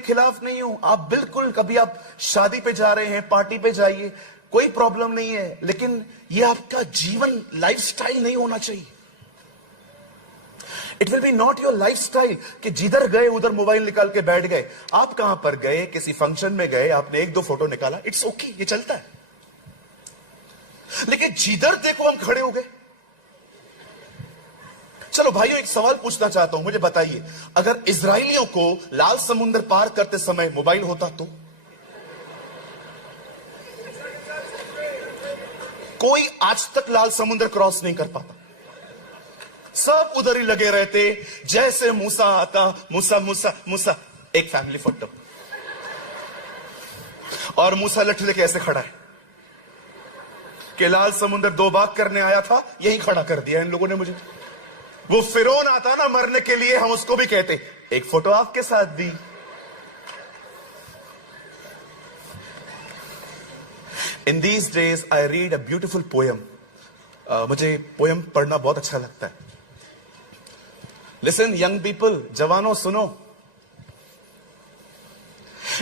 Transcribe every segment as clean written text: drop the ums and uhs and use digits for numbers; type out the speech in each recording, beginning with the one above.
खिलाफ नहीं हूं। आप बिल्कुल कभी आप शादी पे जा रहे हैं, पार्टी पे जाइए, कोई प्रॉब्लम नहीं है, लेकिन ये आपका जीवन लाइफस्टाइल नहीं होना चाहिए। It will be not your lifestyle कि जिधर गए उधर मोबाइल निकाल के बैठ गए। आप कहां पर गए, किसी फंक्शन में गए, आपने एक दो फोटो निकाला, इट्स ओके, ये चलता है। लेकिन जिधर देखो हम खड़े हो गए। चलो भाइयों, एक सवाल पूछना चाहता हूं, मुझे बताइए, अगर इजराइलियों को लाल समुद्र पार करते समय मोबाइल होता तो? कोई आज तक लाल समुद्र क्रॉस नहीं कर पाता। सब उधर ही लगे रहते, जैसे मूसा आता, मूसा मूसा मूसा, एक फैमिली फोटो, और मूसा लठ लेके ऐसे खड़ा है कि लाल समुद्र दो भाग करने आया था, यही खड़ा कर दिया इन लोगों ने मुझे। वो फिरौन आता ना मरने के लिए, हम उसको भी कहते एक फोटो आपके साथ भी। In these days I read a beautiful poem. मुझे पोयम पढ़ना बहुत अच्छा लगता है। लिसन यंग पीपल, जवानों सुनो।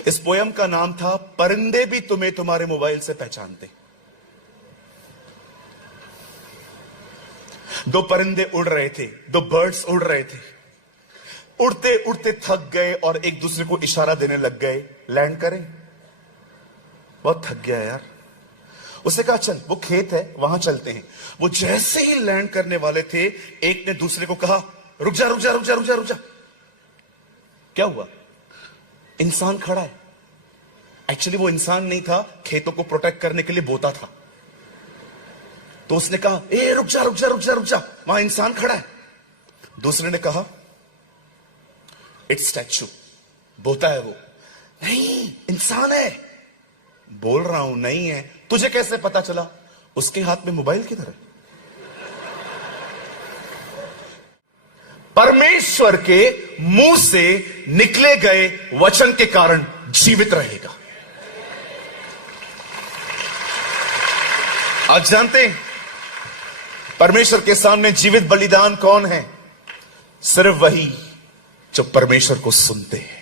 इस पोयम का नाम था परिंदे भी तुम्हें तुम्हारे मोबाइल से पहचानते। दो परिंदे उड़ रहे थे, दो बर्ड्स उड़ रहे थे, उड़ते उड़ते थक गए और एक दूसरे को इशारा देने लग गए, लैंड करें। बहुत थक गया यार। उसे कहा चल, वो खेत है वहां चलते हैं। वो जैसे ही लैंड करने वाले थे, एक ने दूसरे को कहा रुक जा रुक जा रुक जा रुक जा रुक जा। क्या हुआ? इंसान खड़ा है। एक्चुअली वो इंसान नहीं था, खेतों को प्रोटेक्ट करने के लिए बोता था। तो उसने कहा ए रुक जा रुक जा रुक जा रुक जा, वहां इंसान खड़ा है। दूसरे ने कहा इट्स स्टैच्यू, बोता है वो। नहीं, इंसान है। बोल रहा हूं नहीं है। तुझे कैसे पता चला? उसके हाथ में मोबाइल किधर है? परमेश्वर के मुंह से निकले गए वचन के कारण जीवित रहेगा। आज जानते हैं परमेश्वर के सामने जीवित बलिदान कौन है? सिर्फ वही जो परमेश्वर को सुनते हैं।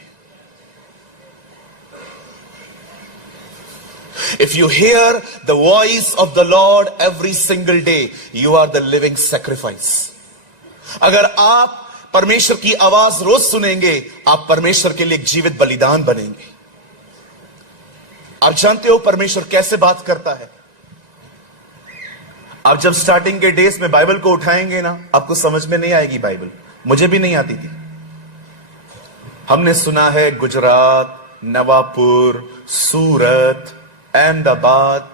If you hear the voice of the Lord every single day, you are the living sacrifice. अगर आप परमेश्वर की आवाज रोज सुनेंगे, आप परमेश्वर के लिए एक जीवित बलिदान बनेंगे। आप जानते हो परमेश्वर कैसे बात करता है? आप जब स्टार्टिंग के डेज में बाइबल को उठाएंगे ना, आपको समझ में नहीं आएगी बाइबल। मुझे भी नहीं आती थी। हमने सुना है गुजरात, नवापुर, सूरत, अहमदाबाद,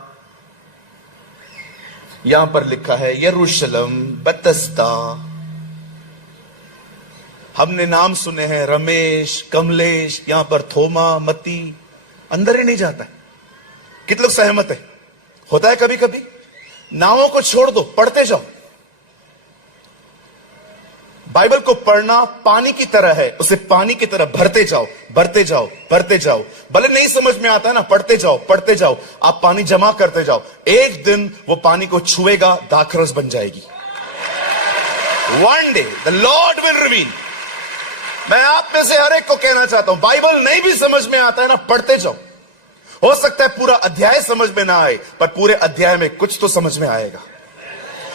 यहां पर लिखा है यरूशलेम, बेथेस्दा। हमने नाम सुने हैं रमेश, कमलेश, यहां पर थोमा, मती। अंदर ही नहीं जाता है। कितने लोग सहमत है? होता है कभी कभी। नामों को छोड़ दो, पढ़ते जाओ। बाइबल को पढ़ना पानी की तरह है, उसे पानी की तरह भरते जाओ, भरते जाओ, भरते जाओ। भले नहीं समझ में आता है ना, पढ़ते जाओ, पढ़ते जाओ। आप पानी जमा करते जाओ, एक दिन वो पानी को छुएगा, दाखरस बन जाएगी। One day the Lord will reveal. मैं आप में से हर एक को कहना चाहता हूं, बाइबल नहीं भी समझ में आता है ना, पढ़ते जाओ। हो सकता है पूरा अध्याय समझ में ना आए, पर पूरे अध्याय में कुछ तो समझ में आएगा।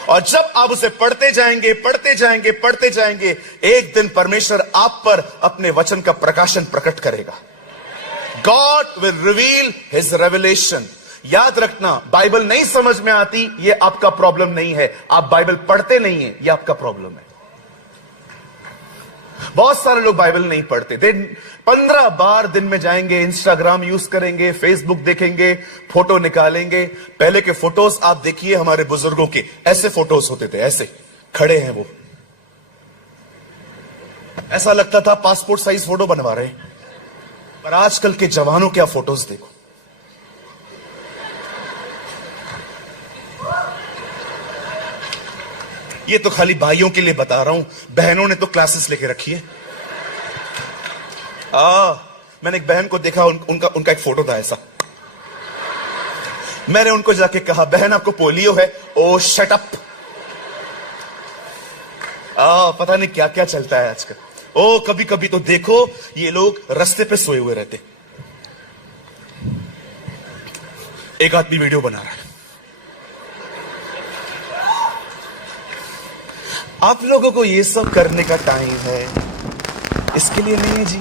और जब आप उसे पढ़ते जाएंगे, पढ़ते जाएंगे, पढ़ते जाएंगे, एक दिन परमेश्वर आप पर अपने वचन का प्रकाशन प्रकट करेगा। God will reveal his revelation. याद रखना, बाइबल नहीं समझ में आती, यह आपका प्रॉब्लम नहीं है। आप बाइबल पढ़ते नहीं है, यह आपका प्रॉब्लम है। बहुत सारे लोग बाइबल नहीं पढ़ते। 15 बार दिन में जाएंगे, इंस्टाग्राम यूज करेंगे, फेसबुक देखेंगे, फोटो निकालेंगे। पहले के फोटोज आप देखिए हमारे बुजुर्गों के, ऐसे फोटोज होते थे, ऐसे खड़े हैं वो। ऐसा लगता था पासपोर्ट साइज फोटो बनवा रहे हैं। पर आजकल के जवानों क्या फोटोज देखो। ये तो खाली भाइयों के लिए बता रहा हूं, बहनों ने तो क्लासेस लेके रखी है। मैंने एक बहन को देखा, उनका एक फोटो था ऐसा। मैंने उनको जाके कहा, बहन आपको पोलियो है? ओ शट अप। पता नहीं क्या क्या चलता है आजकल। ओ कभी कभी तो देखो ये लोग रास्ते पे सोए हुए रहते। एक आदमी वीडियो बना रहा है, आप लोगों को ये सब करने का टाइम है, इसके लिए नहीं है जी।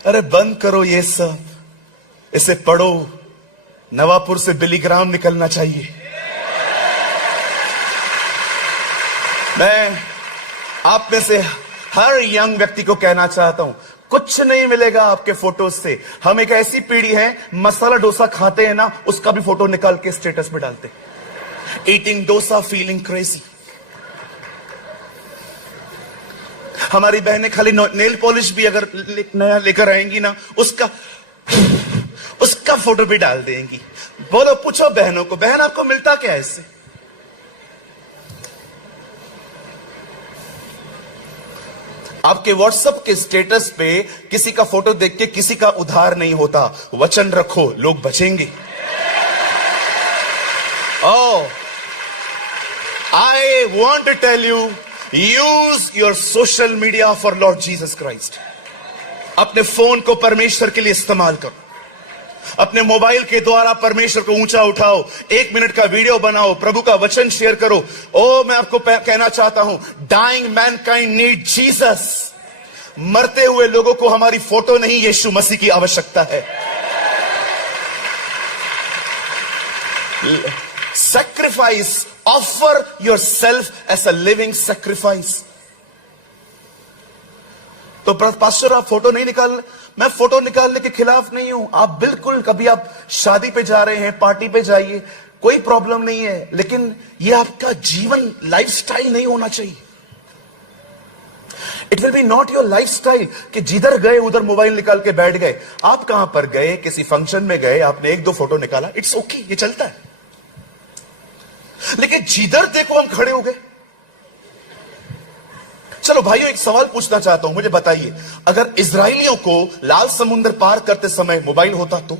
अरे बंद करो ये सब, इसे पढ़ो। नवापुर से बिलीग्राम निकलना चाहिए। मैं आप में से हर यंग व्यक्ति को कहना चाहता हूं, कुछ नहीं मिलेगा आपके फोटोज से। हम एक ऐसी पीढ़ी है, मसाला डोसा खाते हैं ना, उसका भी फोटो निकाल के स्टेटस पे डालते। Eating dosa feeling crazy. हमारी बहनें खाली नेल पॉलिश भी अगर नया लेकर आएंगी ना, उसका फोटो भी डाल देंगी। बोलो, पूछो बहनों को, बहन आपको मिलता क्या है इससे? आपके व्हाट्सएप के स्टेटस पे किसी का फोटो देख के किसी का उद्धार नहीं होता। वचन रखो, लोग बचेंगे। Oh, I want to tell you, use your social media for Lord Jesus Christ. अपने फोन को परमेश्वर के लिए इस्तेमाल करो। अपने मोबाइल के द्वारा परमेश्वर को ऊंचा उठाओ। 1 मिनट का वीडियो बनाओ, प्रभु का वचन शेयर करो। मैं आपको कहना चाहता हूं, डाइंग मैनकाइंड नीड जीसस। मरते हुए लोगों को हमारी फोटो नहीं, यीशु मसीह की आवश्यकता है। Sacrifice, offer yourself as a living sacrifice. तो पास्टर आप फोटो नहीं निकाल, मैं फोटो निकालने के खिलाफ नहीं हूं। आप बिल्कुल, कभी आप शादी पे जा रहे हैं, पार्टी पे जाइए, कोई प्रॉब्लम नहीं है, लेकिन ये आपका जीवन लाइफस्टाइल नहीं होना चाहिए। It will be not your lifestyle कि जिधर गए उधर मोबाइल निकाल के बैठ गए। आप कहां पर गए, किसी फंक्शन में गए, आपने 1-2 फोटो निकाला, इट्स ओके, ये चलता है। लेकिन जिधर देखो हम खड़े हो गए। चलो भाइयों, एक सवाल पूछना चाहता हूं, मुझे बताइए, अगर इजराइलियों को लाल समुद्र पार करते समय मोबाइल होता तो?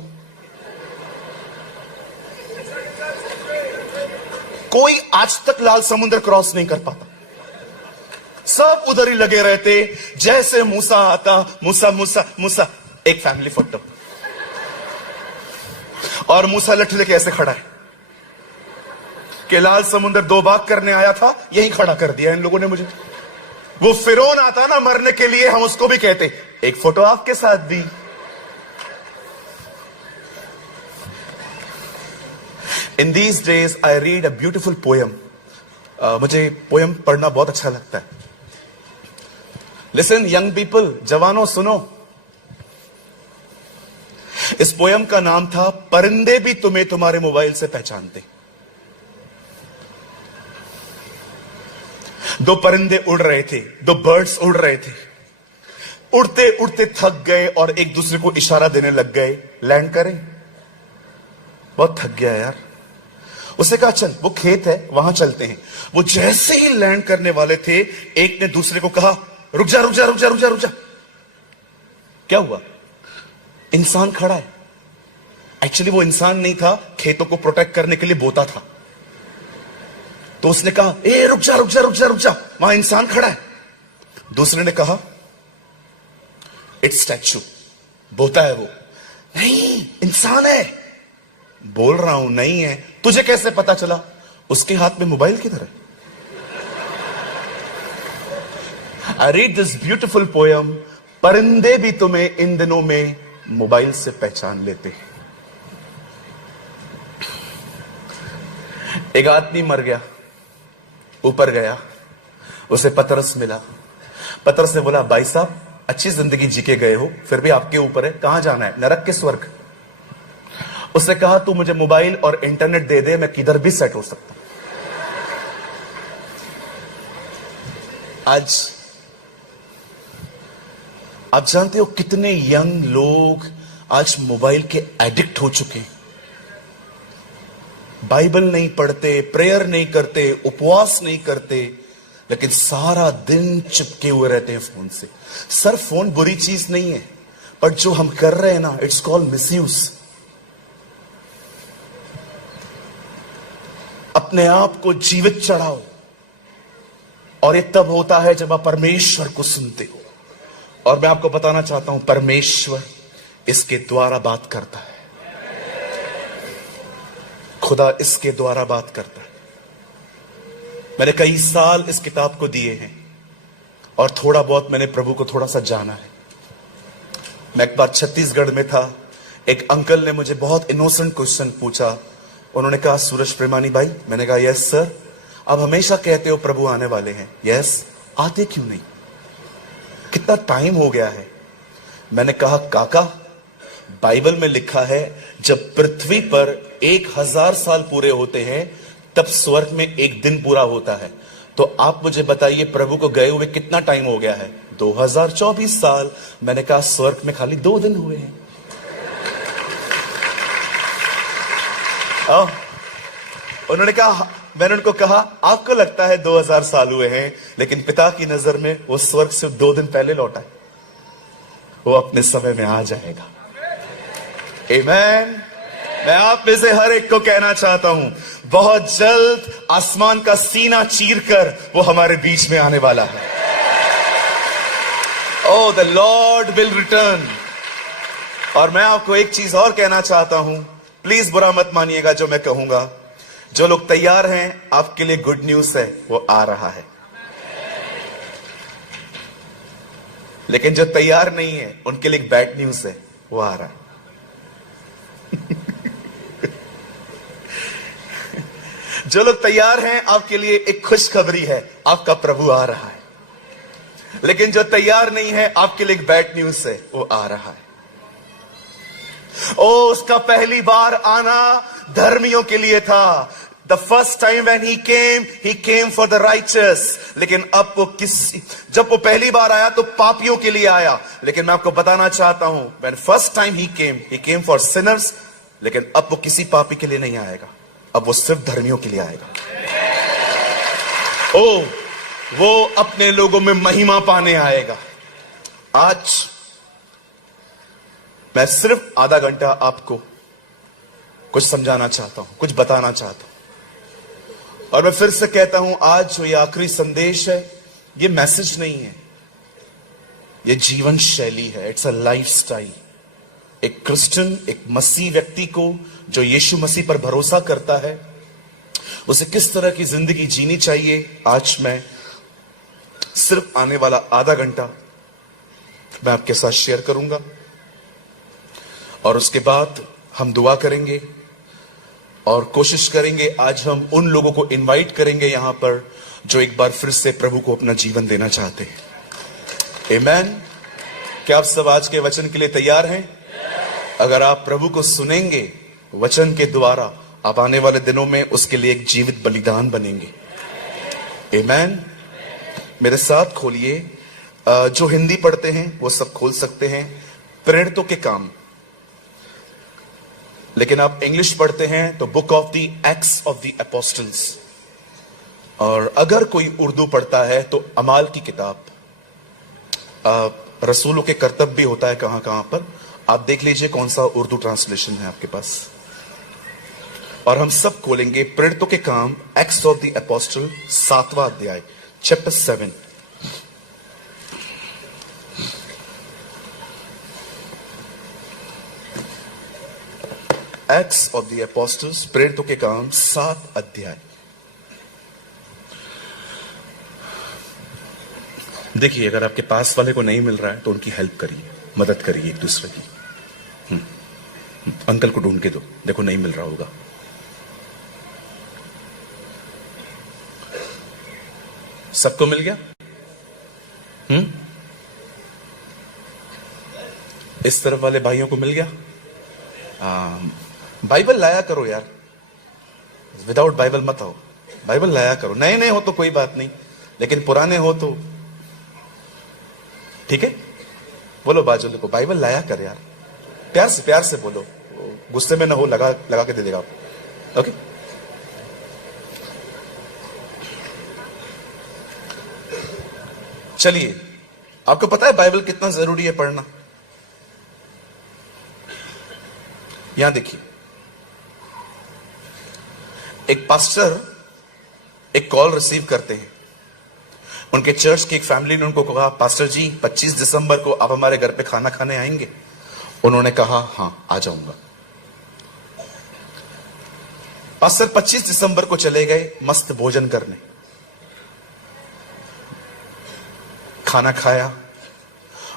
कोई आज तक लाल समुद्र क्रॉस नहीं कर पाता। सब उधर ही लगे रहते, जैसे मूसा आता, मूसा मूसा मूसा। एक फैमिली फोटो, और मूसा लठ लेके ऐसे खड़ा है कि लाल समुद्र 2 भाग करने आया था, यही खड़ा कर दिया इन लोगों ने मुझे। वो फिरौन आता ना मरने के लिए, हम उसको भी कहते, एक फोटो आपके साथ भी। In these days I read a beautiful poem. मुझे पोयम पढ़ना बहुत अच्छा लगता है। लिसन यंग पीपल, जवानों सुनो। इस पोयम का नाम था, परिंदे भी तुम्हें तुम्हारे मोबाइल से पहचानते। 2 परिंदे उड़ रहे थे, 2 बर्ड्स उड़ रहे थे। उड़ते उड़ते थक गए और एक दूसरे को इशारा देने लग गए, लैंड करें। बहुत थक गया यार। उसे कहा, चल वो खेत है वहां चलते हैं। वो जैसे ही लैंड करने वाले थे, एक ने दूसरे को कहा, रुक जा रुक जा रुक जा रुक जा रुक जा। क्या हुआ? इंसान खड़ा है। एक्चुअली वो इंसान नहीं था, खेतों को प्रोटेक्ट करने के लिए बोता था। तो उसने कहा, ए रुक जा रुक जा रुक जा रुक जा, वहां इंसान खड़ा है। दूसरे ने कहा, इट्स स्टैच्यू, बोता है वो। नहीं, इंसान है। बोल रहा हूं नहीं है। तुझे कैसे पता चला? उसके हाथ में मोबाइल किधर है? I read this beautiful poem, परिंदे भी तुम्हें इन दिनों में मोबाइल से पहचान लेते हैं। एक आदमी मर गया, ऊपर गया, उसे पतरस मिला। पतरस ने बोला, भाई साहब अच्छी जिंदगी जी के गए हो, फिर भी आपके ऊपर है, कहां जाना है, नरक के स्वर्ग? उसने कहा, तू मुझे मोबाइल और इंटरनेट दे दे, मैं किधर भी सेट हो सकता हूं। आज आप जानते हो कितने यंग लोग आज मोबाइल के एडिक्ट हो चुके हैं। बाइबल नहीं पढ़ते, प्रेयर नहीं करते, उपवास नहीं करते, लेकिन सारा दिन चिपके हुए रहते हैं फोन से। सर फोन बुरी चीज नहीं है, पर जो हम कर रहे हैं ना, इट्स कॉल्ड मिसयूज। अपने आप को जीवित चढ़ाओ और ये तब होता है जब आप परमेश्वर को सुनते हो। और मैं आपको बताना चाहता हूं, परमेश्वर इसके द्वारा बात करता है। खुदा इसके द्वारा बात करता है। मैंने कई साल इस किताब को दिए हैं और थोड़ा बहुत मैंने प्रभु को थोड़ा सा जाना है। मैं एक बार छत्तीसगढ़ में था, एक अंकल ने मुझे बहुत इनोसेंट क्वेश्चन पूछा। उन्होंने कहा, सूरज प्रेमानी भाई। मैंने कहा, यस सर। अब हमेशा कहते हो प्रभु आने वाले हैं, यस, आते क्यों नहीं? कितना टाइम हो गया है? मैंने कहा, काका, बाइबल में लिखा है जब पृथ्वी पर 1000 साल पूरे होते हैं तब स्वर्ग में एक दिन पूरा होता है। तो आप मुझे बताइए, प्रभु को गए हुए कितना टाइम हो गया है? 2024 साल। मैंने कहा, स्वर्ग में खाली 2 दिन हुए हैं। उन्होंने कहा, मैंने उनको कहा, आपको लगता है 2000 साल हुए हैं, लेकिन पिता की नजर में वो स्वर्ग से 2 दिन पहले लौटा है। वो अपने समय में आ जाएगा। आमीन। मैं आप में से हर एक को कहना चाहता हूं, बहुत जल्द आसमान का सीना चीरकर वो हमारे बीच में आने वाला है। ओह, द लॉर्ड विल रिटर्न। और मैं आपको एक चीज और कहना चाहता हूं, प्लीज बुरा मत मानिएगा जो मैं कहूंगा। जो लोग तैयार हैं, आपके लिए गुड न्यूज है, वो आ रहा है। लेकिन जो तैयार नहीं है, उनके लिए बैड न्यूज है, वो आ रहा है। जो लोग तैयार हैं, आपके लिए एक खुशखबरी है, आपका प्रभु आ रहा है। लेकिन जो तैयार नहीं है, आपके लिए एक बैड न्यूज है, वो आ रहा है। ओ, उसका पहली बार आना धर्मियों के लिए था। The first time when he came for the righteous. लेकिन अब वो जब वो पहली बार आया तो पापियों के लिए आया। लेकिन मैं आपको बताना चाहता हूं, when first time he came for sinners. लेकिन अब वो किसी पापी के लिए नहीं आएगा, अब वो सिर्फ धर्मियों के लिए आएगा। ओ, वो अपने लोगों में महिमा पाने आएगा। आज मैं सिर्फ आधा घंटा आपको कुछ समझाना चाहता हूं, कुछ बताना चाहता हूं। और मैं फिर से कहता हूं, आज जो ये आखिरी संदेश है, ये मैसेज नहीं है, ये जीवन शैली है। It's a lifestyle. एक क्रिश्चियन, एक मसीह व्यक्ति को जो यीशु मसीह पर भरोसा करता है, उसे किस तरह की जिंदगी जीनी चाहिए, आज मैं सिर्फ आने वाला आधा घंटा मैं आपके साथ शेयर करूंगा। और उसके बाद हम दुआ करेंगे और कोशिश करेंगे, आज हम उन लोगों को इनवाइट करेंगे यहां पर जो एक बार फिर से प्रभु को अपना जीवन देना चाहते हैं। आमीन। क्या आप सब आज के वचन के लिए तैयार हैं? अगर आप प्रभु को सुनेंगे वचन के द्वारा, आप आने वाले दिनों में उसके लिए एक जीवित बलिदान बनेंगे। आमीन। मेरे साथ खोलिए, जो हिंदी पढ़ते हैं वो सब खोल सकते हैं, प्रेरितों के काम। लेकिन आप इंग्लिश पढ़ते हैं तो book of the acts of the apostles. और अगर कोई उर्दू पढ़ता है तो अमाल की किताब। रसूलों के कर्तव्य भी होता है कहां कहां पर, आप देख लीजिए कौन सा उर्दू ट्रांसलेशन है आपके पास। और हम सब खोलेंगे प्रेरितों के काम, एक्ट्स ऑफ द एपोस्टल, 7वां अध्याय, chapter 7। Acts of the apostles, प्रेरितों के काम, 7 अध्याय। देखिए, अगर आपके पास वाले को नहीं मिल रहा है तो उनकी हेल्प करिए, मदद करिए एक दूसरे की। अंकल को ढूंढ के दो, देखो नहीं मिल रहा होगा। सबको मिल गया? इस तरफ वाले भाइयों को मिल गया? बाइबल लाया करो यार, विदाउट बाइबल मत आओ, बाइबल लाया करो। नए नए हो तो कोई बात नहीं, लेकिन पुराने हो तो ठीक है। बोलो बाजू को, बाइबल लाया कर यार, प्यार से बोलो, गुस्से में ना हो, लगा के दे देगा आप। ओके, चलिए, आपको पता है बाइबल कितना जरूरी है पढ़ना? यहां देखिए, एक पास्टर एक कॉल रिसीव करते हैं, उनके चर्च की एक फैमिली ने उनको कहा, पास्टर जी 25 दिसंबर को आप हमारे घर पे खाना खाने आएंगे? उन्होंने कहा, हां आ जाऊंगा। पास्टर 25 दिसंबर को चले गए मस्त भोजन करने। खाना खाया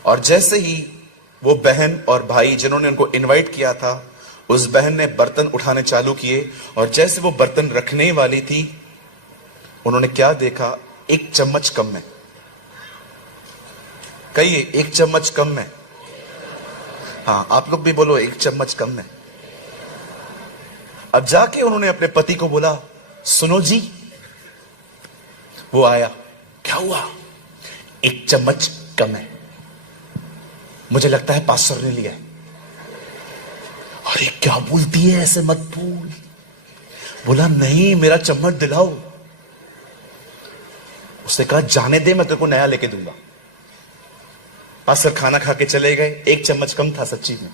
और जैसे ही वो बहन और भाई जिन्होंने उनको इनवाइट किया था, उस बहन ने बर्तन उठाने चालू किए और जैसे वो बर्तन रखने वाली थी, उन्होंने क्या देखा? एक चम्मच कम है। कहिए, एक चम्मच कम है। हाँ, आप लोग भी बोलो, एक चम्मच कम है। अब जाके उन्होंने अपने पति को बोला, सुनो जी। वो आया, क्या हुआ? एक चम्मच कम है, मुझे लगता है पास्टर ने लिया है। अरे क्या बोलती है, ऐसे मत बोल। बोला, नहीं मेरा चम्मच दिलाओ। उसने कहा, जाने दे, मैं तेरे को नया लेके दूंगा। पास्टर खाना खा के चले गए। एक चम्मच कम था सच्ची में।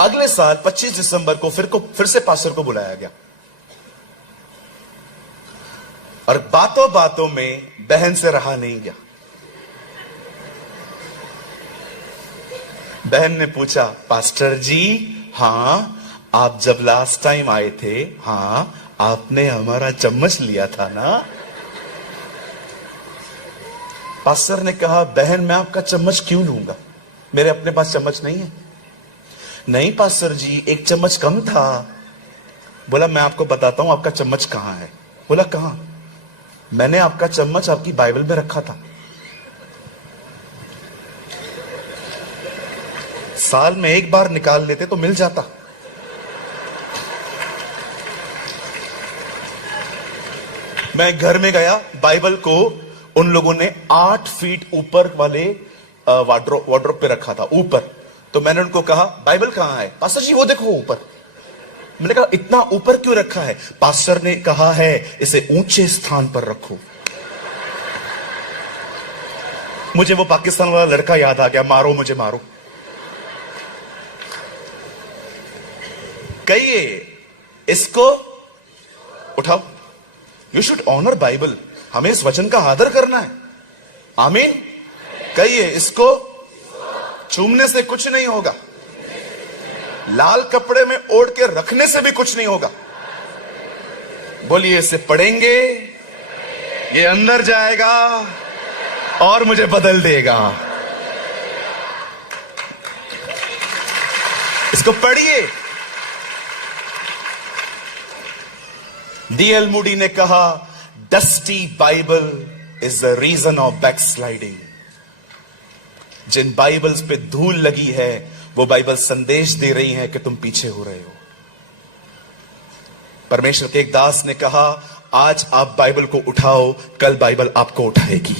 अगले साल 25 दिसंबर को फिर से पास्टर को बुलाया गया और बातों बातों में बहन से रहा नहीं गया। बहन ने पूछा, पास्टर जी, हां आप जब लास्ट टाइम आए थे, हां आपने हमारा चम्मच लिया था ना? पास्टर ने कहा, बहन मैं आपका चम्मच क्यों लूंगा, मेरे अपने पास चम्मच नहीं है। नहीं पास्टर जी, एक चम्मच कम था। बोला, मैं आपको बताता हूं आपका चम्मच कहां है। बोला, कहां? मैंने आपका चम्मच आपकी बाइबल में रखा था। साल में एक बार निकाल लेते तो मिल जाता। मैं घर में गया, बाइबल को उन लोगों ने 8 फीट ऊपर वाले वार्डरोब पे रखा था, ऊपर। तो मैंने उनको कहा, बाइबल कहां है? पास्टर जी वो देखो ऊपर। मैंने कहा, इतना ऊपर क्यों रखा है? पास्टर ने कहा है इसे ऊंचे स्थान पर रखो। मुझे वो पाकिस्तान वाला लड़का याद आ गया, मारो मुझे मारो। कहिए, इसको उठाओ। You should honour Bible. हमें इस वचन का आदर करना है। आमीन। कहिए, इसको चूमने से कुछ नहीं होगा, लाल कपड़े में ओढ़ के रखने से भी कुछ नहीं होगा। बोलिए, इसे पढ़ेंगे, ये अंदर जाएगा और मुझे बदल देगा। इसको पढ़िए। D.L. मूडी ने कहा, dusty Bible is the reason of backsliding. जिन बाइबल्स पे धूल लगी है, वो बाइबल संदेश दे रही है कि तुम पीछे हो रहे हो। परमेश्वर के एक दास ने कहा, आज आप बाइबल को उठाओ, कल बाइबल आपको उठाएगी।